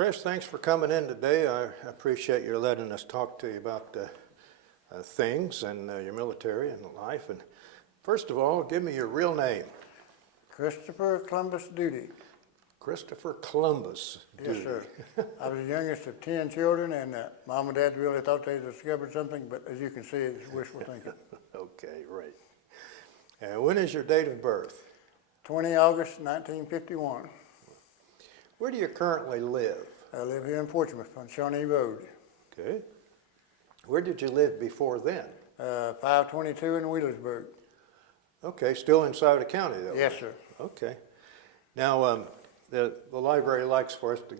Chris, thanks for coming in today. I appreciate you letting us talk to you about things and your military and life. And first of all, give me your real name. Christopher Columbus Duty. Christopher Columbus Duty. Yes, sir. I was the youngest of 10 children, and Mom and Dad really thought they discovered something, but as you can see, it's wishful thinking. Okay, right. And when is your date of birth? 20 August 1951. Where do you currently live? I live here in Portsmouth on Shawnee Road. Okay. Where did you live before then? 522 in Wheelersburg. Okay, still in Sauter County though? Yes, sir. Okay. Now, the library likes for us to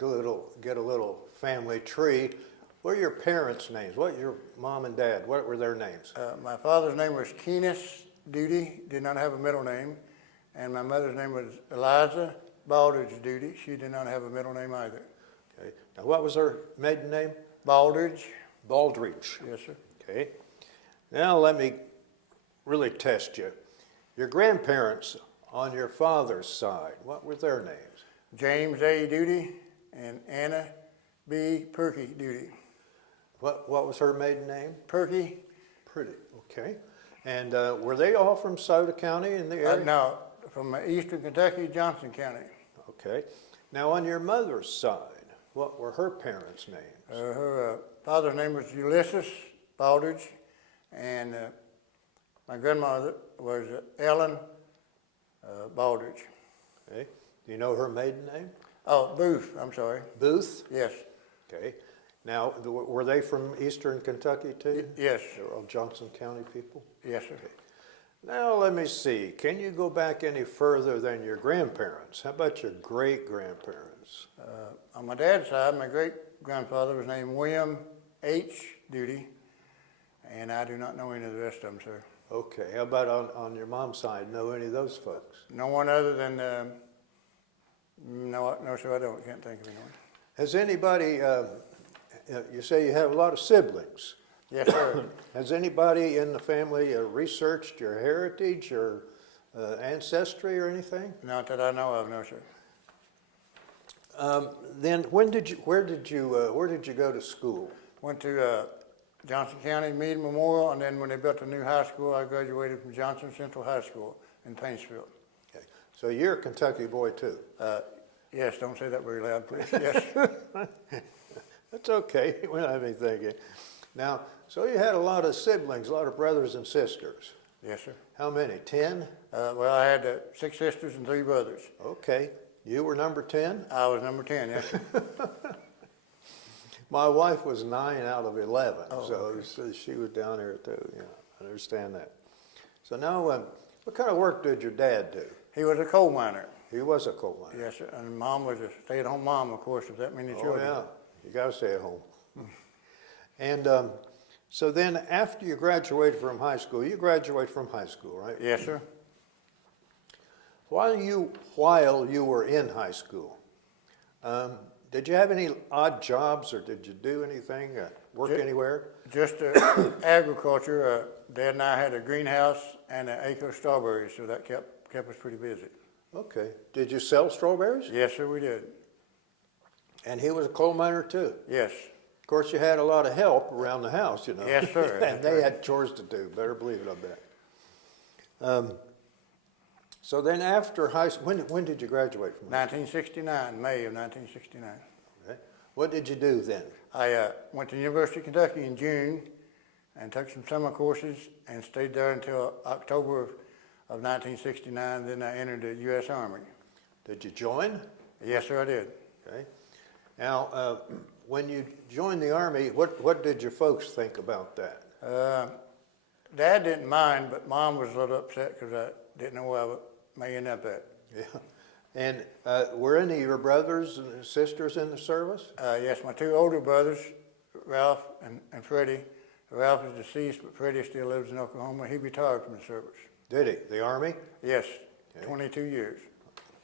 get a little family tree. What are your parents' names? What are your mom and dad? What were their names? My father's name was Keenis Duty, did not have a middle name, and my mother's name was Eliza Baldridge Duty. She did not have a middle name either. Okay. Now, what was her maiden name? Baldridge. Baldridge. Yes, sir. Okay. Now let me really test you. Your grandparents on your father's side, what were their names? James A. Duty and Anna B. Perky Duty. What was her maiden name? Perky. Pretty. Okay. And were they all from Sauter County in the area? No, from eastern Kentucky, Johnson County. Okay. Now on your mother's side, what were her parents' names? Her father's name was Ulysses Baldridge, and my grandmother was Ellen Baldridge. Okay. Do you know her maiden name? Oh, Booth, I'm sorry. Booth? Yes. Okay. Now, were they from eastern Kentucky too? Yes. They were all Johnson County people? Yes, sir. Okay. Now, let me see. Can you go back any further than your grandparents? How about your great-grandparents? On my dad's side, my great-grandfather was named William H. Duty, and I do not know any of the rest of them, sir. Okay. How about on your mom's side? Know any of those folks? No one other than, no, sir, I don't. Can't think of anyone. Has anybody, you say you have a lot of siblings. Yes, sir. Has anybody in the family researched your heritage or ancestry or anything? Not that I know of, no, sir. Then where did you go to school? Went to Johnson County Meade Memorial, and then when they built a new high school, I graduated from Johnson Central High School in Paintsville. Okay. So you're a Kentucky boy too? Yes, don't say that very loud, please. Yes. That's okay. We don't have anything. Now, so you had a lot of siblings, a lot of brothers and sisters. Yes, sir. How many? 10? Well, I had 6 sisters and 3 brothers. Okay. You were number 10? I was number 10, yes, sir. My wife was 9 out of 11, Oh, okay. so she was down there too. Yeah, I understand that. So now, what kind of work did your dad do? He was a coal miner. He was a coal miner. Yes, sir. And Mom was a stay-at-home mom, of course, with that many children. Oh, yeah. You got to stay at home. And so then after you graduated from high school, you graduated from high school, right? Yes, sir. While you were in high school, did you have any odd jobs or did you do anything, work anywhere? Just agriculture. Dad and I had a greenhouse and an acre of strawberries, so that kept us pretty busy. Okay. Did you sell strawberries? Yes, sir, we did. And he was a coal miner too? Yes. Of course, you had a lot of help around the house, you know. Yes, sir. And they had chores to do. Better believe it, I bet. So then after high school, when did you graduate from high school? 1969, May of 1969. Okay. What did you do then? I went to the University of Kentucky in June and took some summer courses and stayed there until October of 1969. Then I entered the U.S. Army. Did you join? Yes, sir, I did. Okay. Now, when you joined the Army, what did your folks think about that? Dad didn't mind, but Mom was a little upset because I didn't know where I may end up at. Yeah. And were any of your brothers and sisters in the service? Yes, my 2 older brothers, Ralph and Freddie. Ralph is deceased, but Freddie still lives in Oklahoma. He retired from the service. Did he? The Army? Yes, Okay. 22 years.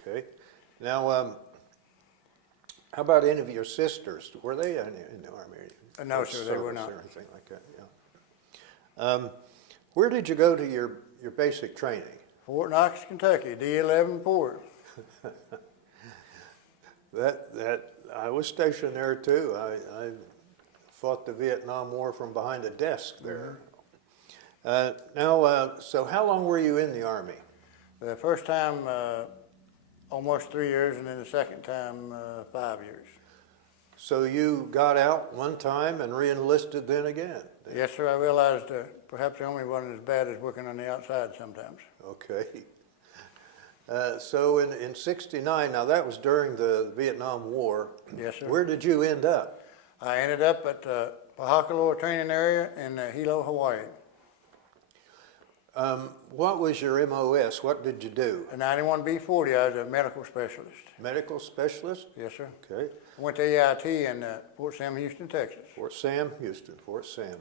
Okay. Now, how about any of your sisters? Were they in the Army? No, sir, they were not. Or anything like that, yeah. Where did you go to your basic training? Fort Knox, Kentucky, D11 Port. I was stationed there too. I fought the Vietnam War from behind a desk there. So how long were you in the Army? The first time, almost 3 years, and then the second time, 5 years. So you got out one time and re-enlisted then again? Yes, sir. I realized perhaps I only wasn't as bad as working on the outside sometimes. Okay. So in '69, now that was during the Vietnam War. Yes, sir. Where did you end up? I ended up at Pahakaloa training area in Hilo, Hawaii. What was your MOS? What did you do? A 91B40, I was a medical specialist. Medical specialist? Yes, sir. Okay. I went to AIT in Fort Sam, Houston, Texas. Fort Sam, Houston, Fort Sam.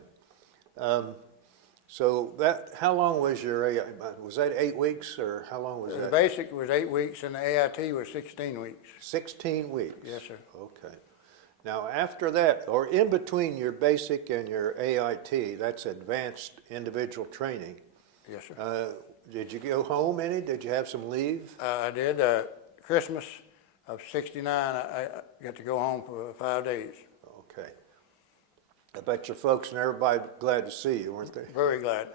So how long was was that 8 weeks or how long was The that? basic was 8 weeks and the AIT was 16 weeks. 16 weeks? Yes, sir. Okay. Now after that, or in between your basic and your AIT, that's advanced individual training. Yes, sir. Did you go home any? Did you have some leave? I did. Christmas of '69, I got to go home for 5 days. Okay. I bet your folks and everybody glad to see you, weren't they? Very glad.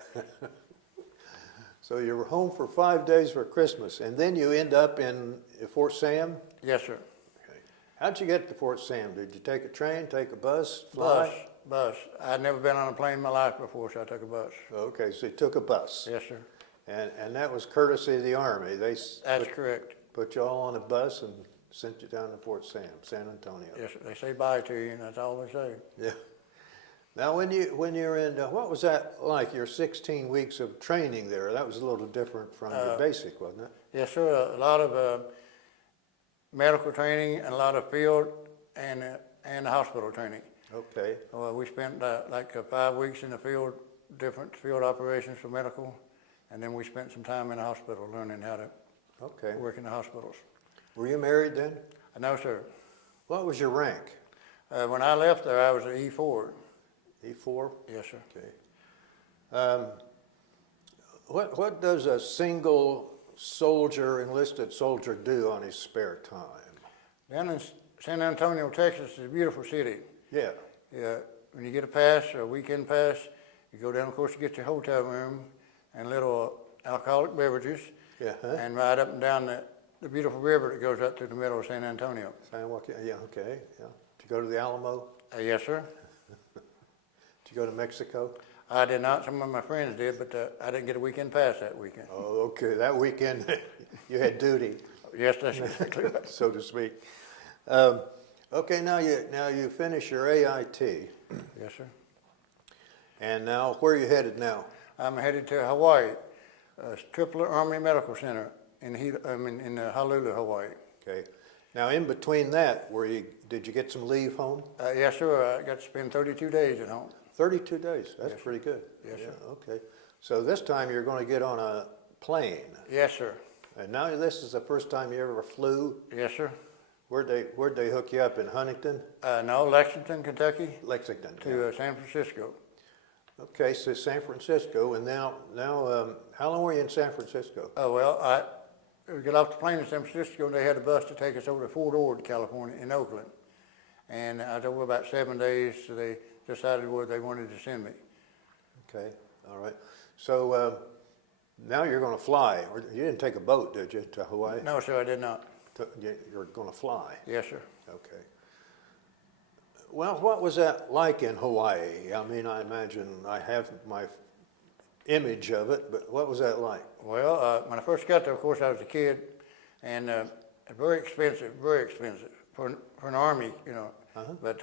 So you were home for 5 days for Christmas, and then you end up in Fort Sam? Yes, sir. Okay. How'd you get to Fort Sam? Did you take a train, take a bus, fly? Bus. I'd never been on a plane in my life before, so I took a bus. Okay, so you took a bus. Yes, sir. And that was courtesy of the Army. That's correct. Put you all on a bus and sent you down to Fort Sam, San Antonio. Yes, sir. They say bye to you, and that's all they say. Yeah. Now, when you're in, what was that like? Your 16 weeks of training there. That was a little different from your basic, wasn't it? Yes, sir. A lot of medical training and a lot of field and hospital training. Okay. We spent 5 weeks in the field, different field operations for medical, and then we spent some time in the hospital learning how to work in the hospitals. Were you married then? No, sir. What was your rank? When I left there, I was an E4. E4? Yes, sir. Okay. What does a single enlisted soldier do on his spare time? Down in San Antonio, Texas is a beautiful city. Yeah. Yeah, when you get a pass, or a weekend pass, you go down, of course, you get your hotel room and little alcoholic beverages, and ride up and down the beautiful river that goes up through the middle of San Antonio. Yeah, okay. Yeah. Did you go to the Alamo? Yes, sir. Did you go to Mexico? I did not. Some of my friends did, but I didn't get a weekend pass that weekend. Oh, okay. That weekend you had duty. Yes, that's exactly right. So to speak. Okay, now you finish your AIT. Yes, sir. And now, where are you headed now? I'm headed to Hawaii, Tripler Army Medical Center in Honolulu, Hawaii. Okay. Now, in between that, did you get some leave home? Yes, sir. I got to spend 32 days at home. 32 days. That's Yes, pretty good. Yes, yeah, sir. Okay. So this time you're going to get on a plane. Yes, sir. And now this is the first time you ever flew. Yes, sir. Where'd they hook you up in Huntington? No, Lexington, Kentucky, Lexington. to San Francisco. Okay, so San Francisco, and now, how long were you in San Francisco? Oh, well, we got off the plane in San Francisco, and they had a bus to take us over to Fort Ord, California, in Oakland. And I was over about 7 days, so they decided where they wanted to send me. Okay, all right. So now you're going to fly. You didn't take a boat, did you, to Hawaii? No, sir, I did not. You're going to fly. Yes, sir. Okay. Well, what was that like in Hawaii? I mean, I imagine I have my image of it, but what was that like? Well, when I first got there, of course, I was a kid, and very expensive for an army, you know. But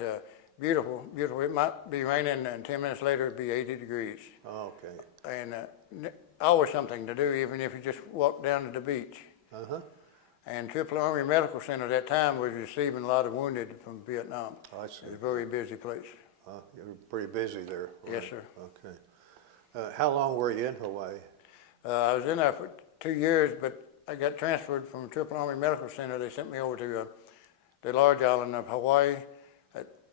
beautiful, beautiful. It might be raining, and 10 minutes later, it'd be 80 degrees. Oh, okay. And always something to do, even if you just walk down to the beach. And Triple Army Medical Center at that time was receiving a lot of wounded from Vietnam. I see. It's a very busy place. You were pretty busy there. Yes, sir. Okay. How long were you in Hawaii? I was in there for 2 years, but I got transferred from Triple Army Medical Center. They sent me over to the large island of Hawaii,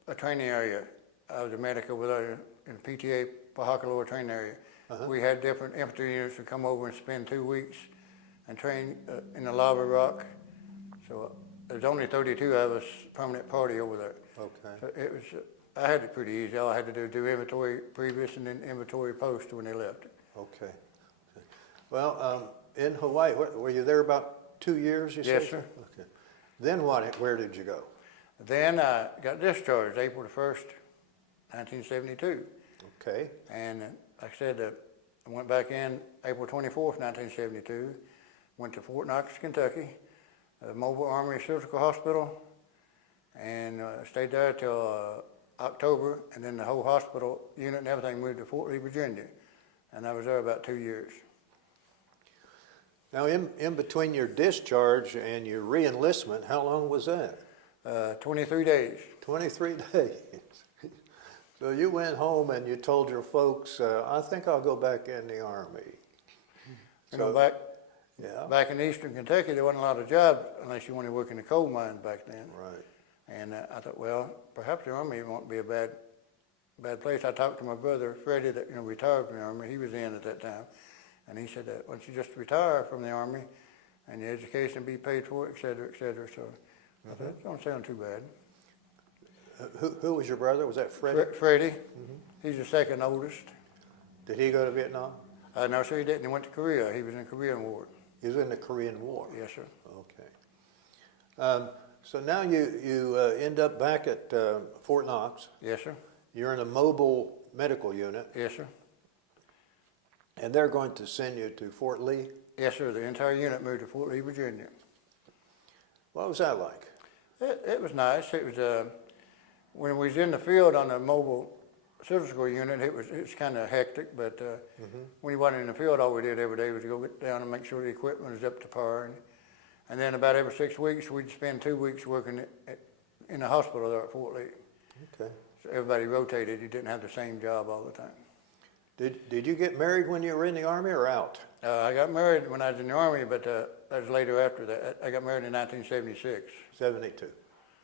a training area. I was a medic over there in PTA Pahakaloa training area. We had different infantry units would come over and spend 2 weeks and train in the lava rock. So there's only 32 of us permanent party over there. Okay. So it was, I had it pretty easy. All I had to do inventory previous and then inventory post when they left. Okay. Well, in Hawaii, were you there about 2 years, you said? Yes, sir. Okay. Then what, where did you go? Then I got discharged April the 1st, 1972. Okay. And like I said, I went back in April 24th, 1972, went to Fort Knox, Kentucky, the Mobile Army Surgical Hospital, and stayed there till October, and then the whole hospital unit and everything moved to Fort Lee, Virginia. And I was there about 2 years. Now, in between your discharge and your re-enlistment, how long was that? 23 days. 23 days. So you went home and you told your folks, I think I'll go back in the Army. You know, Yeah. back in eastern Kentucky, there wasn't a lot of jobs unless you wanted to work in the coal mines back then. Right. And I thought, well, perhaps the Army won't be a bad place. I talked to my brother, Freddie, that retired from the Army. He was in at that time. And he said that once you just retire from the Army and your education be paid for, et cetera, et cetera. So I thought, it don't sound too bad. Who was your brother? Was that Freddie? Freddie, he's the second oldest. Did he go to Vietnam? No, sir, he didn't. He went to Korea. He was in the Korean War. He was in the Korean War. Yes, sir. Okay. So now you end up back at Fort Knox. Yes, sir. You're in a mobile medical unit, Yes, sir. and they're going to send you to Fort Lee. Yes, sir. The entire unit moved to Fort Lee, Virginia. What was that like? It was nice. It was when we was in the field on the mobile surgical unit. It's kind of hectic, but when you wasn't in the field, all we did every day was go get down and make sure the equipment was up to par. And then about every 6 weeks, we'd spend 2 weeks working in the hospital there at Fort Lee. Okay. So everybody rotated. You didn't have the same job all the time. Did you get married when you were in the Army or out? I got married when I was in the Army, but that was later after that. I got married in 1976. 72.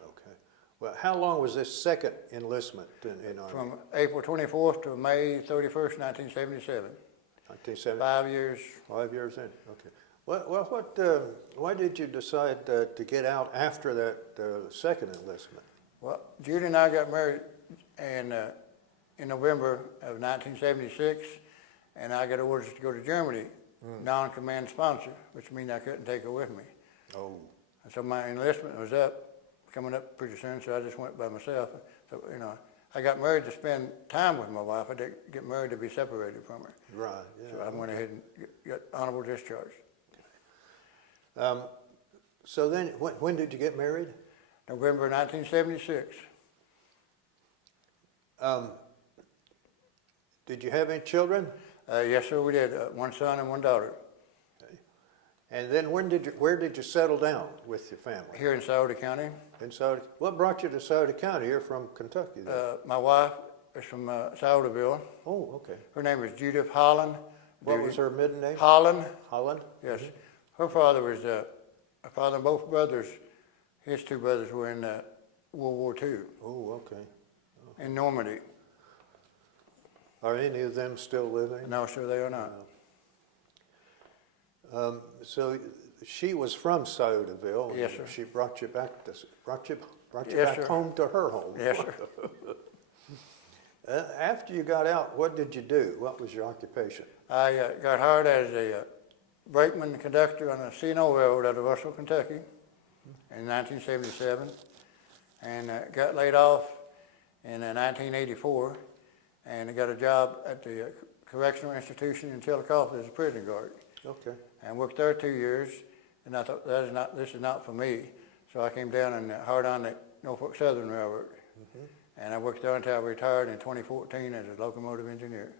Okay. Well, how long was this second enlistment in Army? From April 24th to May 31st, 1977. 1970. 5 years. 5 years in. Okay. Well, why did you decide to get out after that second enlistment? Well, Judy and I got married in November of 1976, and I got orders to go to Germany, non-command sponsor, which means I couldn't take her with me. Oh. And so my enlistment was coming up pretty soon, so I just went by myself. So, I got married to spend time with my wife. I didn't get married to be separated from her. Right. Yeah. So I went ahead and got honorable discharge. So then, when did you get married? November 1976. Did you have any children? Yes, sir, we did. One son and one daughter. Okay. And then where did you settle down with your family? Here in Sauter County. In Sauter. What brought you to Sauter County? You're from Kentucky, then. My wife is from Sauterville. Oh, okay. Her name is Judith Holland. What was her maiden name? Holland. Holland? Yes. Her father was, her father and both brothers, his two brothers were in World War II Oh, okay. in Normandy. Are any of them still living? No, sir, they are not. So she was from Sauterville. Yes, sir. She brought you back Yes, back sir. home to her home. Yes, sir. After you got out, what did you do? What was your occupation? I got hired as a brakeman conductor on a C&O railroad out of Russell, Kentucky in 1977, and got laid off in 1984, and I got a job at the correctional institution in Chillicothe as a prison guard. Okay. And worked there 2 years, and I thought, this is not for me. So I came down and hired on the Norfolk Southern Railroad. And I worked there until I retired in 2014 as a locomotive engineer.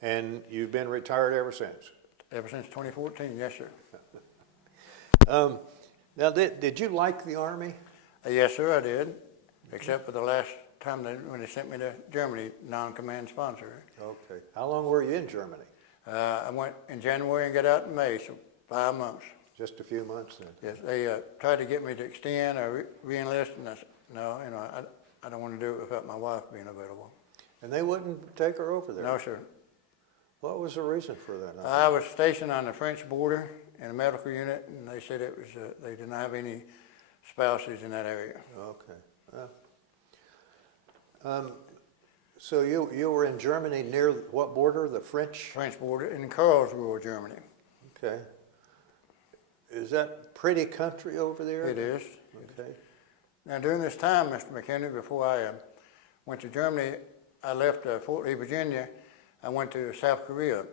And you've been retired ever since? Ever since 2014, yes, sir. Now, did you like the Army? Yes, sir, I did, except for the last time when they sent me to Germany, non-command sponsor. Okay. How long were you in Germany? I went in January and got out in May, so 5 months. Just a few months then? Yes, they tried to get me to extend or re-enlist, and I said, no, I don't want to do it without my wife being available. And they wouldn't take her over there? No, sir. What was the reason for that? I was stationed on the French border in a medical unit, and they said it was they didn't have any spouses in that area. Okay. So you were in Germany near what border? The French? French border in Karlsruhe, Germany. Okay. Is that pretty country over there? It is. Okay. Now, during this time, Mr. McHenry, before I went to Germany, I left Fort Lee, Virginia. I went to South Korea.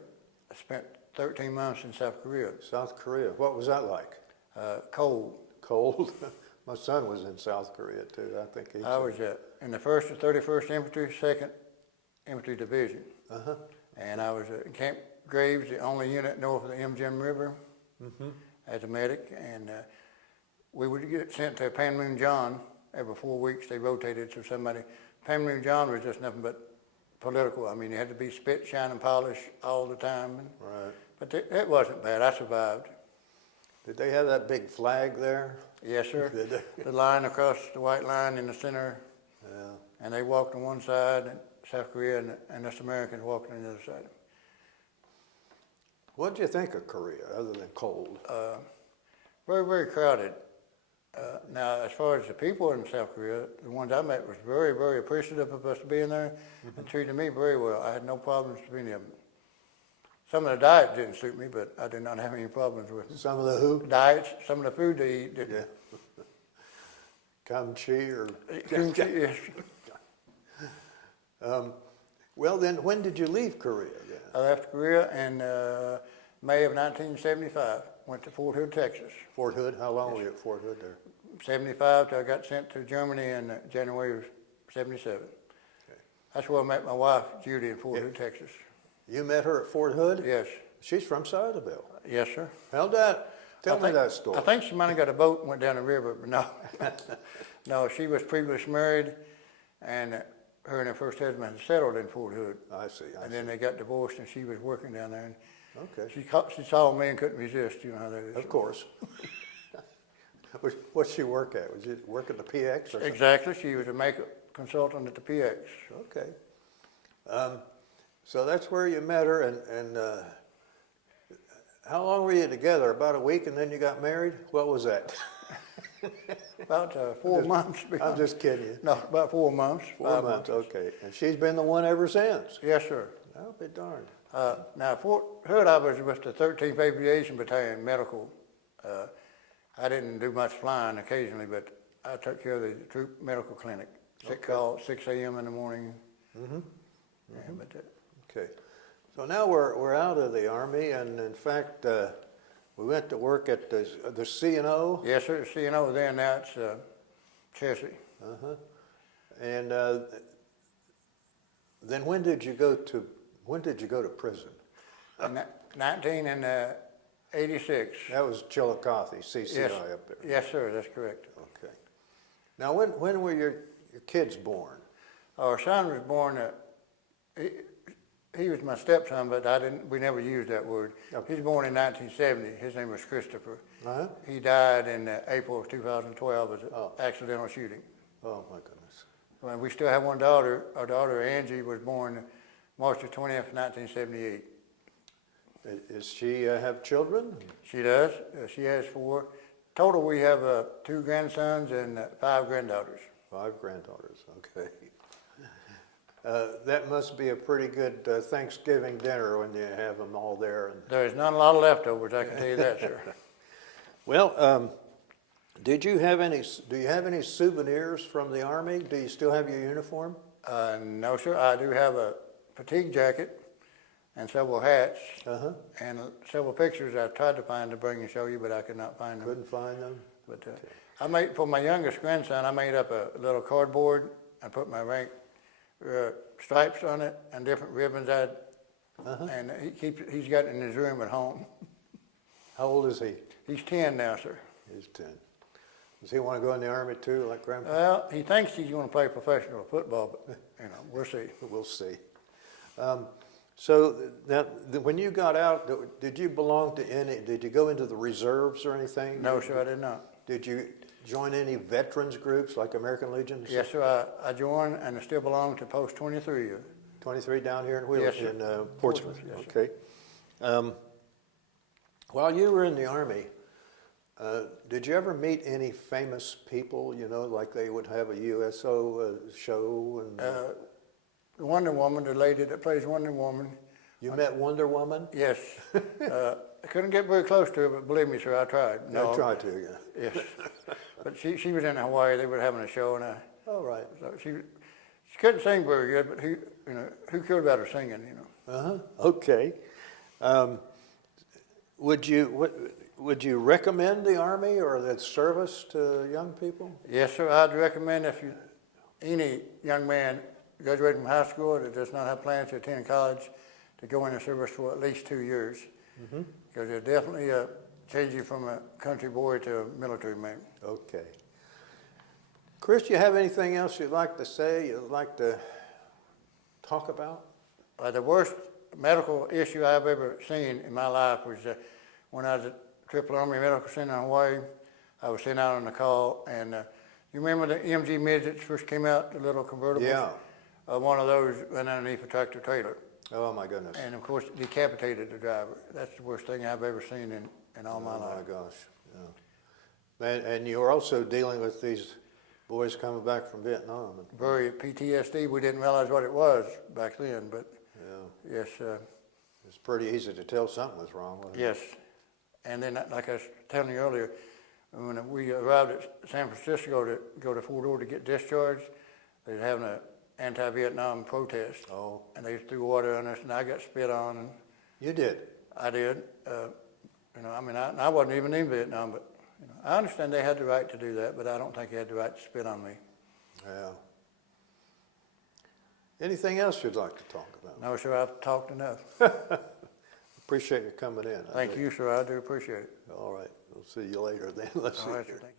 I spent 13 months in South Korea. South Korea. What was that like? Cold. Cold? My son was in South Korea too. I think he. I was in the 1st and 31st Infantry, 2nd Infantry Division. Uh-huh. And I was in Camp Graves, the only unit north of the Jim River, as a medic. And we would get sent to Panmunjom John every 4 weeks. They rotated, so somebody. Panmunjom John was just nothing but political. I mean, you had to be spit, shine, and polish all the time. Right. But it wasn't bad. I survived. Did they have that big flag there? Yes, sir. Did they? The line across the white line in the center. Yeah. And they walked on one side, and South Korea, and us Americans walked on the other side. What did you think of Korea, other than cold? Very, very crowded. Now, as far as the people in South Korea, the ones I met was very, very appreciative of us being there and treated me very well. I had no problems with any of them. Some of the diet didn't suit me, but I did not have any problems with Some of the who? diets. Some of the food they eat didn't. Yeah. Kimchi or? Kimchi, yes. Well, then, when did you leave Korea? Then? I left Korea in May of 1975. Went to Fort Hood, Texas. Fort Hood. How long were you at Fort Hood there? 75 till I got sent to Germany in January of 77. Okay. That's where I met my wife, Judy, in Fort Hood, Texas. You met her at Fort Hood? Yes. She's from Sodaville. Yes, sir. How'd that? Tell me that story. I think she might have got a boat and went down the river, but no. No, she was previously married, and her and her first husband settled in Fort Hood. I see. And then they got divorced, and she was working down there. And okay. she saw me and couldn't resist. You know how that is. Of course. What'd she work at? Was she working at the PX or something? Exactly. She was a makeup consultant at the PX. Okay. So that's where you met her, and how long were you together? About a week, and then you got married? What was that? About 4 months. I'm just kidding you. No, about 4 months. 4 months, okay. And she's been the one ever since? Yes, sir. I'll be darned. Now, Fort Hood, I was with the 13th Aviation Battalion Medical. I didn't do much flying occasionally, but I took care of the troop medical clinic. Sick call at 6 a.m. in the morning. Yeah, but Okay. So now we're out of the Army, and in fact, we went to work at the C&O. yes, sir. CNO then, now it's Chelsea. And then when did you go to prison? In 1986. That was Chillicothe, CCI Yes, up there. yes, sir. That's correct. Okay. Now, when were your kids born? Our son was born. He was my stepson, but we never used that word. Okay. He was born in 1970. His name was Christopher. Uh-huh. He died in April of 2012 as an accidental shooting. Oh my goodness. And we still have one daughter. Our daughter Angie was born March the 20th, 1978. Does she have children? She does. She has 4. Total, we have 2 grandsons and 5 granddaughters. 5 granddaughters. Okay. That must be a pretty good Thanksgiving dinner when you have them all there. There's not a lot of leftovers, I can tell you that, sir. Well, do you have any souvenirs from the Army? Do you still have your uniform? No, sir. I do have a fatigue jacket and several hats and several pictures I tried to find to bring and show you, but I could not find them. Couldn't find them? But I made, for my youngest grandson, I made up a little cardboard. I put my rank stripes on it and different ribbons. And he's got it in his room at home. How old is he? He's 10 now, sir. He's 10. Does he want to go in the Army too, like Grandpa? Well, he thinks he's going to play professional football, but we'll see. We'll see. So now, when you got out, did you belong to any? Did you go into the reserves or anything? No, sir, I did not. Did you join any veterans groups like American Legion? Yes, sir. I joined and I still belong to Post 23. 23 down here in Yes, sir. in Portsmouth. Yes, sir. Okay. While you were in the Army, Did you ever meet any famous people, you know, like they would have a USO show? And The Wonder Woman, the lady that plays Wonder Woman. you met Wonder Woman? Yes. I couldn't get very close to her, but believe me, sir, I tried. No, I tried to, yeah. Yes. But she was in Hawaii. They were having a show, and All right. so she couldn't sing very good, but who cared about her singing, you know? Okay. Would you recommend the Army or the service to young people? Yes, sir. I'd recommend any young man graduating from high school that does not have plans to attend college to go in the service for at least 2 years, because it'll definitely change you from a country boy to a military man. Okay. Chris, you have anything else you'd like to say, you'd like to talk about? The worst medical issue I've ever seen in my life was when I was at Triple Army Medical Center in Hawaii. I was sent out on a call, and you remember the MG midgets first came out, the little convertibles? Yeah. One of those went underneath a tractor trailer, Oh, my goodness. and of course decapitated the driver. That's the worst thing I've ever seen in all my life. Oh, my gosh. Yeah. And you were also dealing with these boys coming back from Vietnam. Very PTSD. We didn't realize what it was back then, but Yeah. yes, It's pretty easy to tell something was wrong with it. yes. And then, like I was telling you earlier, when we arrived at San Francisco to go to Fort Ord to get discharged, they were having an anti-Vietnam protest. Oh. And they threw water on us, and I got spit on. And You did? I did. I wasn't even in Vietnam, but I understand they had the right to do that, but I don't think they had the right to spit on me. Yeah. Anything else you'd like to talk about? No, sir, I've talked enough. Appreciate you coming in. Thank you, sir. I do appreciate it. All right. We'll see you later then. Let's All see right, here. sir. Thank you.